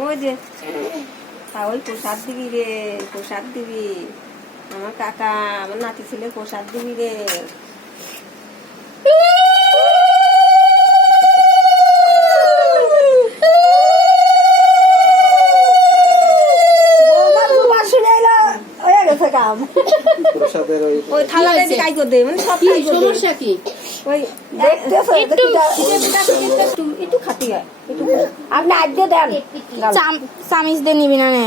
ওই যে ওই প্রসাদ দিবি রে, প্রসাদ দিবি আমার কাকা, আমার নাতি ছেলে প্রসাদ দিবি রে। ওই থালাতে কাই করে দে, মানে সব সমস্যা কি? ওই একটু খাতি হয়, আপনি আজ দিয়ে দেন, চামিচ দিয়ে নিবি না নে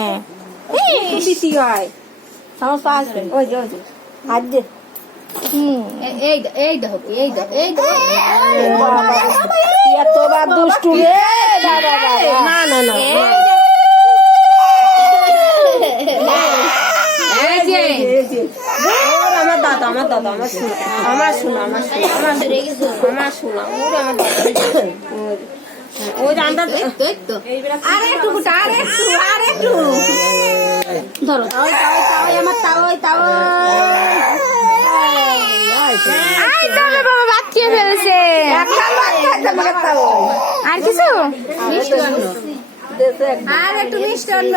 দিতে হয় সমস্যা আছে। ওই যে ওই যে আজ দে, এই দেখো এই দেখো এই এতবার দুষ্টু রে। না না না আমার দাদা, আমার দাদা, আমার শোনা, আমার শোনা, আমার শোনা, আমার শোনা, ওরে আমার দাদা। ওই রান্না আর একটু আর একটু আর একটু ধরো, আমার তাওই ভাত খেয়ে ফেলছে। আর কিছু আর একটু মিষ্টান্ন।